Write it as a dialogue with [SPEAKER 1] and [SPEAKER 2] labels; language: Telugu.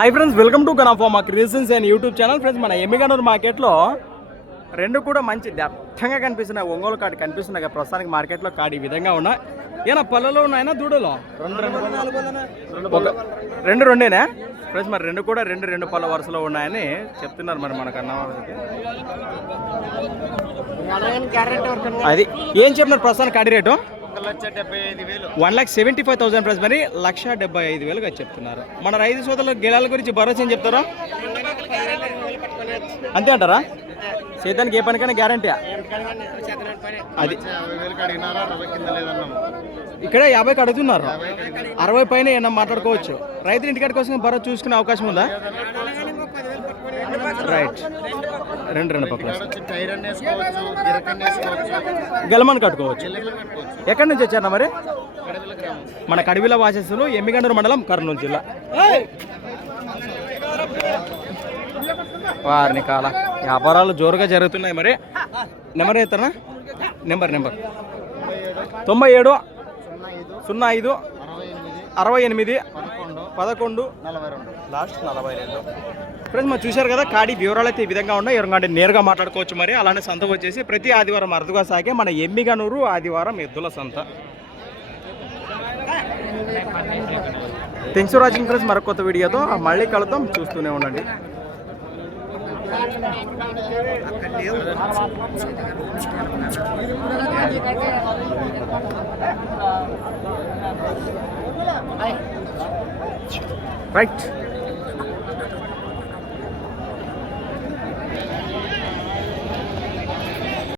[SPEAKER 1] High friends welcome to గనాఫామా creations and YouTube channel friends మన ఎమ్మిగనూరు మార్కెట్లో రెండు కూడా మంచి దట్టంగా కనిపిస్తున్నాయి. ఒంగోలు కాడి కనిపిస్తున్నాయి కదా ప్రస్తుతానికి మార్కెట్లో కాడి ఈ విధంగా ఉన్నాయి. ఏనా పళ్ళలో ఉన్నాయనా దూడలో? రెండు రెండు రెండేనా? ఫ్రెండ్స్ మరి రెండు కూడా రెండు రెండు పళ్ళ వరుసలో ఉన్నాయని చెప్తున్నారు మరి మనకు అన్న అది ఏం చెప్పినారు ప్రస్తుతానికి కాడి rate? One lakh seventy five thousand price మరి లక్ష డెబ్బై ఐదు వేలుగా చెప్తున్నారు. మన రైతు సోదరుల గెలాల గురించి భరోసా ఏం చెప్తారా? అంతే అంటారా? సేతానికి ఏ పనికైనా గ్యారంటీ అది.
[SPEAKER 2] యాభై
[SPEAKER 1] ఇక్కడ యాభైకి అడుగుతున్నారు. అరవై పైన ఏమన్నా మాట్లాడుకోవచ్చు. రైతులు ఇంటికాడి కోసం భరోసా చూసుకునే అవకాశం ఉందా? రైట్ రెండు రెండు పక్కల గెలమని కట్టుకోవచ్చు. ఎక్కడి నుంచి వచ్చారన్నా మరి? మన కడివిల వాసస్సులు ఎమ్మిగండూరు మండలం కర్నూలు జిల్లా. వారిని కాల. వ్యాపారాలు జోరుగా జరుగుతున్నాయి మరి. నెంబర్ ఎత్తనా నెంబర్ నెంబర్. తొంభై ఏడు
[SPEAKER 2] సున్నా ఐదు
[SPEAKER 1] అరవై ఎనిమిది
[SPEAKER 2] పదకొండు
[SPEAKER 1] పదకొండు
[SPEAKER 2] నలభై రెండు.
[SPEAKER 1] లాస్ట్ నలభై రెండు. ఫ్రెండ్స్ మరి చూశారు కదా కాడి వివరాలు అయితే ఈ విధంగా ఉన్నాయి. ఎవరికంటే నేరుగా మాట్లాడుకోవచ్చు మరి. అలానే సంత వచ్చేసి ప్రతి ఆదివారం అరుదుగా సాగే మన ఎమ్మిగనూరు ఆదివారం ఎద్దుల సంత. థ్యాంక్స్ ఫర్ వాచింగ్ ఫ్రెండ్స్ మరొక కొత్త వీడియోతో మళ్ళీ కలుద్దాం. చూస్తూనే ఉండండి. రైట్